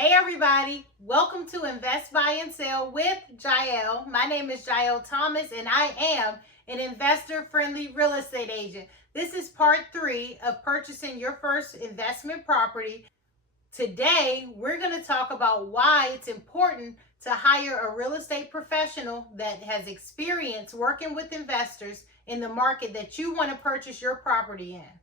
Hey everybody, welcome to Invest, Buy, and Sell with Jael. My name is Jael Thomas and I am an investor-friendly real estate agent. This is part 3 of purchasing your first investment property. Today, we're going to talk about why it's important to hire a real estate professional that has experience working with investors in the market that you want to purchase your property in.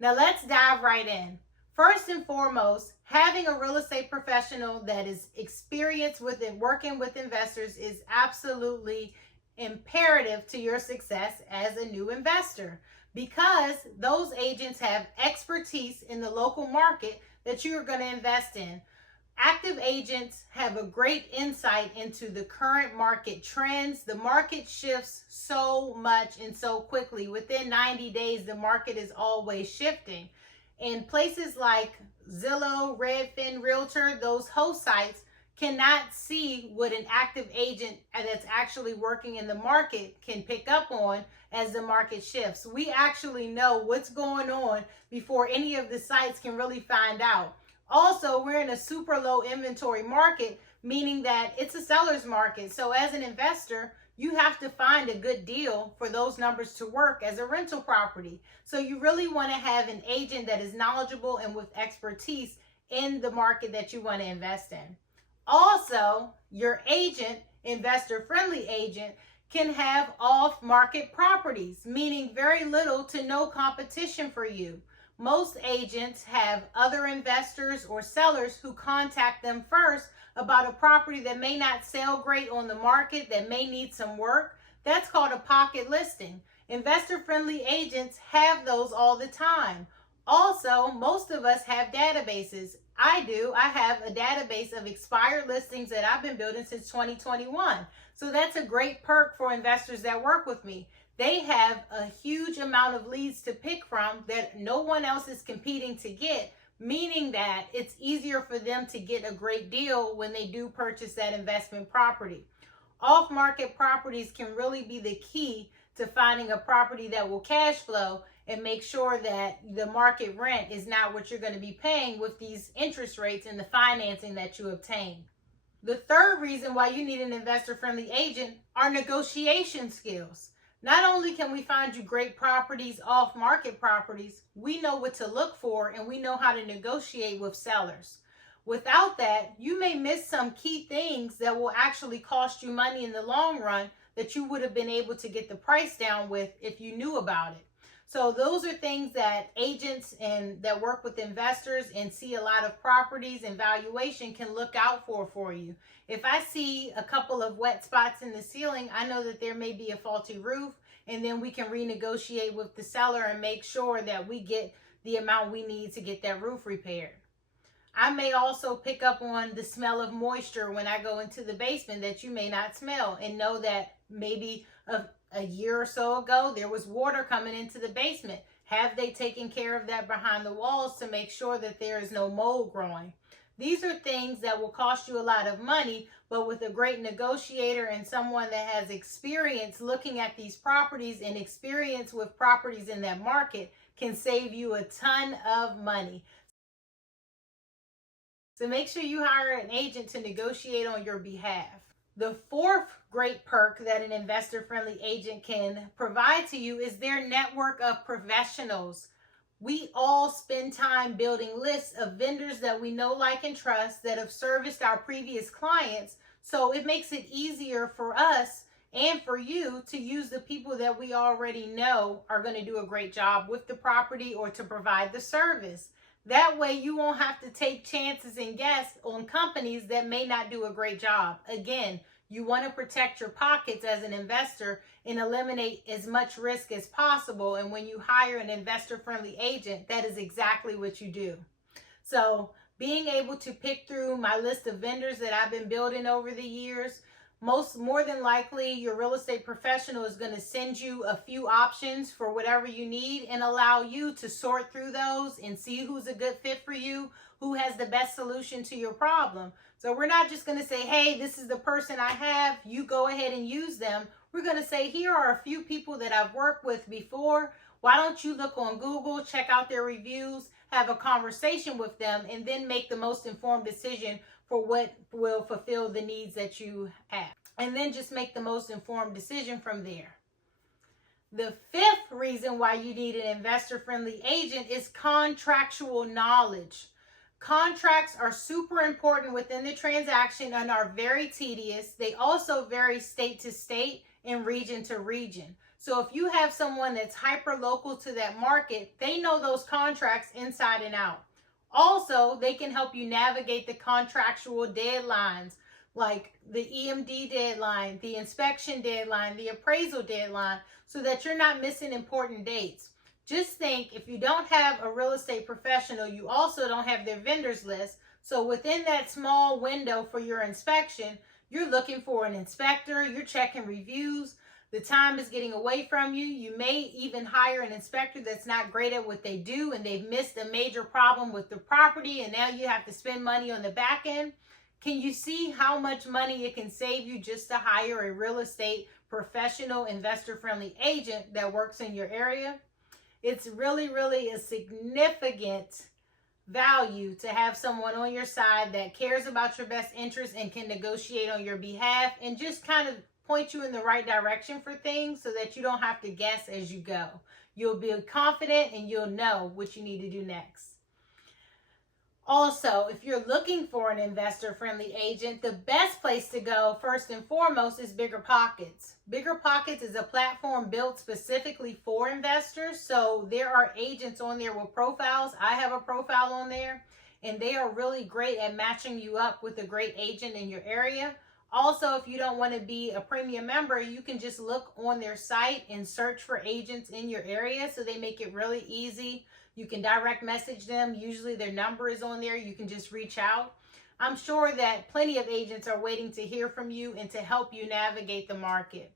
Now let's dive right in. First and foremost, having a real estate professional that is experienced with working with investors is absolutely imperative to your success as a new investor, because those agents have expertise in the local market that you are going to invest in. Active agents have a great insight into the current market trends. The market shifts so much and so quickly. Within 90 days, the market is always shifting. And places like Zillow, Redfin, Realtor, those host sites cannot see what an active agent that's actually working in the market can pick up on as the market shifts. We actually know what's going on before any of the sites can really find out. Also, we're in a super low inventory market, meaning that it's a seller's market. So as an investor, you have to find a good deal for those numbers to work as a rental property. So you really want to have an agent that is knowledgeable and with expertise in the market that you want to invest in. Also, your agent, investor-friendly agent, can have off-market properties, meaning very little to no competition for you. Most agents have other investors or sellers who contact them first about a property that may not sell great on the market, that may need some work. That's called a pocket listing. Investor-friendly agents have those all the time. Also, most of us have databases. I do. I have a database of expired listings that I've been building since 2021. So that's a great perk for investors that work with me. They have a huge amount of leads to pick from that no one else is competing to get, meaning that it's easier for them to get a great deal when they do purchase that investment property. Off-market properties can really be the key to finding a property that will cash flow and make sure that the market rent is not what you're going to be paying with these interest rates and the financing that you obtain. The third reason why you need an investor-friendly agent are negotiation skills. Not only can we find you great properties, off-market properties, we know what to look for and we know how to negotiate with sellers. Without that, you may miss some key things that will actually cost you money in the long run that you would have been able to get the price down with if you knew about it. So those are things that agents and that work with investors and see a lot of properties and valuation can look out for you. If I see a couple of wet spots in the ceiling, I know that there may be a faulty roof, and then we can renegotiate with the seller and make sure that we get the amount we need to get that roof repaired. I may also pick up on the smell of moisture when I go into the basement that you may not smell, and know that maybe a year or so ago there was water coming into the basement. Have they taken care of that behind the walls to make sure that there is no mold growing? These are things that will cost you a lot of money, but with a great negotiator and someone that has experience looking at these properties and experience with properties in that market can save you a ton of money. So make sure you hire an agent to negotiate on your behalf. The fourth great perk that an investor-friendly agent can provide to you is their network of professionals. We all spend time building lists of vendors that we know, like, and trust that have serviced our previous clients. So it makes it easier for us and for you to use the people that we already know are going to do a great job with the property or to provide the service. That way you won't have to take chances and guess on companies that may not do a great job. Again, you want to protect your pockets as an investor and eliminate as much risk as possible. And when you hire an investor-friendly agent, that is exactly what you do. So being able to pick through my list of vendors that I've been building over the years, more than likely your real estate professional is going to send you a few options for whatever you need and allow you to sort through those and see who's a good fit for you, who has the best solution to your problem. So we're not just going to say, hey, this is the person I have, you go ahead and use them. We're going to say, here are a few people that I've worked with before. Why don't you look on Google, check out their reviews, have a conversation with them, and then make the most informed decision for what will fulfill the needs that you have. And then just make the most informed decision from there. The fifth reason why you need an investor-friendly agent is contractual knowledge. Contracts are super important within the transaction and are very tedious. They also vary state to state and region to region. So if you have someone that's hyper local to that market, they know those contracts inside and out. Also, they can help you navigate the contractual deadlines, like the EMD deadline, the inspection deadline, the appraisal deadline, so that you're not missing important dates. Just think, if you don't have a real estate professional, you also don't have their vendors list. So within that small window for your inspection, you're looking for an inspector, you're checking reviews, the time is getting away from you. You may even hire an inspector that's not great at what they do and they've missed a major problem with the property and now you have to spend money on the back end. Can you see how much money it can save you just to hire a real estate professional, investor-friendly agent that works in your area? It's really, really a significant value to have someone on your side that cares about your best interest and can negotiate on your behalf and just kind of point you in the right direction for things so that you don't have to guess as you go. You'll be confident and you'll know what you need to do next. Also, if you're looking for an investor-friendly agent, the best place to go, first and foremost, is Bigger Pockets. Bigger Pockets is a platform built specifically for investors. So there are agents on there with profiles. I have a profile on there, and they are really great at matching you up with a great agent in your area. Also, if you don't want to be a premium member, you can just look on their site and search for agents in your area. So they make it really easy. You can direct message them. Usually their number is on there. You can just reach out. I'm sure that plenty of agents are waiting to hear from you and to help you navigate the market.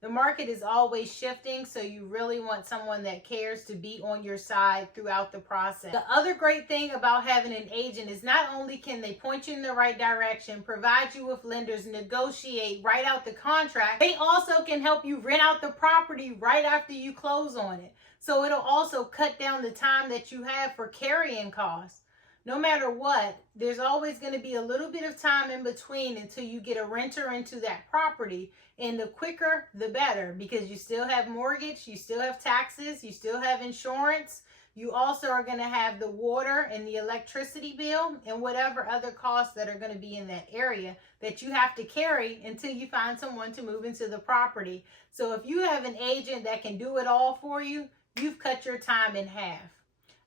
The market is always shifting, so you really want someone that cares to be on your side throughout the process. The other great thing about having an agent is not only can they point you in the right direction, provide you with lenders, negotiate, write out the contract, they also can help you rent out the property right after you close on it. So it'll also cut down the time that you have for carrying costs. No matter what, there's always going to be a little bit of time in between until you get a renter into that property. And the quicker, the better, because you still have mortgage, you still have taxes, you still have insurance. You also are going to have the water and the electricity bill and whatever other costs that are going to be in that area that you have to carry until you find someone to move into the property. So if you have an agent that can do it all for you, you've cut your time in half.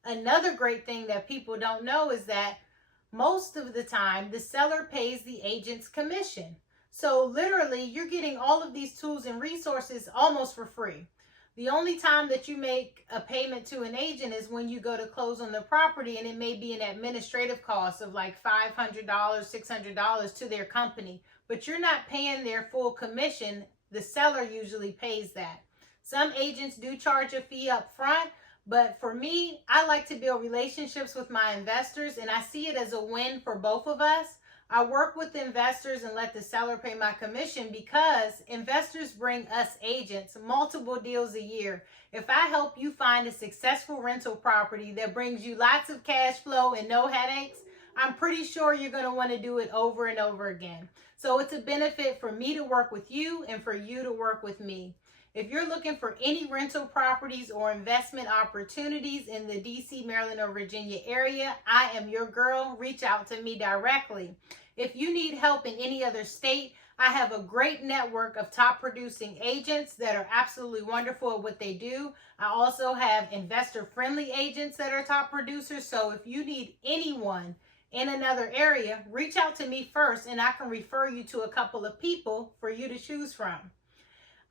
Another great thing that people don't know is that most of the time the seller pays the agent's commission. So literally you're getting all of these tools and resources almost for free. The only time that you make a payment to an agent is when you go to close on the property, and it may be an administrative cost of like $500, $600 to their company, but you're not paying their full commission. The seller usually pays that. Some agents do charge a fee up front, but for me, I like to build relationships with my investors, and I see it as a win for both of us. I work with the investors and let the seller pay my commission because investors bring us agents multiple deals a year. If I help you find a successful rental property that brings you lots of cash flow and no headaches, I'm pretty sure you're going to want to do it over and over again. So it's a benefit for me to work with you and for you to work with me. If you're looking for any rental properties or investment opportunities in the DC, Maryland, or Virginia area, I am your girl. Reach out to me directly. If you need help in any other state, I have a great network of top producing agents that are absolutely wonderful at what they do. I also have investor-friendly agents that are top producers. So if you need anyone in another area, reach out to me first and I can refer you to a couple of people for you to choose from.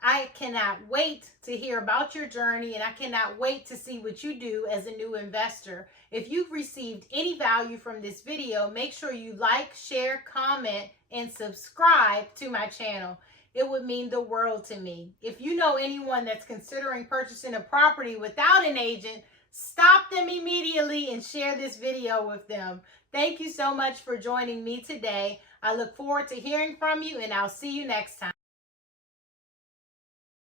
I cannot wait to hear about your journey, and I cannot wait to see what you do as a new investor. If you've received any value from this video, make sure you like, share, comment, and subscribe to my channel. It would mean the world to me. If you know anyone that's considering purchasing a property without an agent, stop them immediately and share this video with them. Thank you so much for joining me today. I look forward to hearing from you, and I'll see you next time.